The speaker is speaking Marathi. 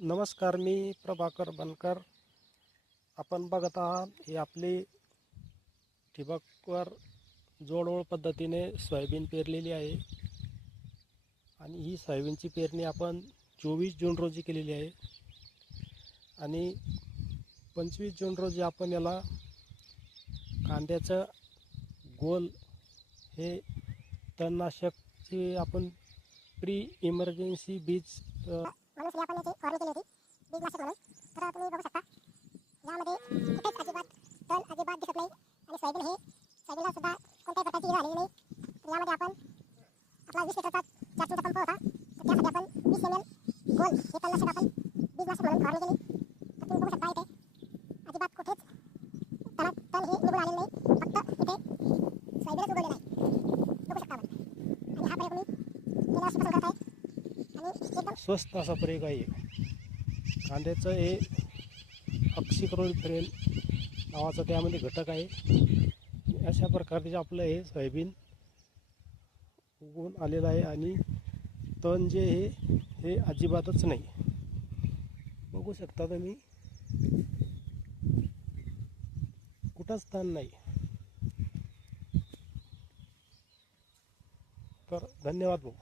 नमस्कार, मी प्रभाकर बनकर. आपण बघत आहात हे आपली ठिबकवर जोडओळ पद्धतीने सोयाबीन पेरलेली आहे. आणि ही सोयाबीनची पेरणी आपण 24 जून रोजी केलेली आहे. आणि 25 जून रोजी आपण याला कांद्याचं गोल हे तणनाशकची आपण प्री इमर्जन्सी बीज म्हणून आपण याची फवारणी केली होती बीजनाशक म्हणून. तर तुम्ही बघू शकता यामध्ये कुठेच अजिबात तण अजिबात दिसत नाही. आणि सोयाबीनला सुद्धा कोणत्याही प्रकारची कीड आलेली नाही. तर यामध्ये आपण आपला 20 लिटरचा 4 चमचा पंप होता, तर त्यासाठी आपण 20 ml गोल हे तणनाशक आपण बीजनाशक म्हणून फवारणी केली. तर तुम्ही बघू शकता इथे अजिबात कुठेच तण हे निघून आलेलं नाही. फक्त इथे सोयाबीनच उगवलेलं आहे, बघू शकता आपण. आणि हा प्रयोग मी गेल्या वर्षीपासून करत आहे आणि एकदम स्वस्त असा प्रयोग आहे. कांद्याचं हे ऑक्सिक्लोरोफेन नावाचा त्यामध्ये घटक आहे. अशा प्रकारचे आपलं हे सोयाबीन उगवून आलेलं आहे. आणि तण जे हे अजिबातच नाही, बघू शकता तुम्ही, कुठंच तण नाही. तर धन्यवाद भाऊ.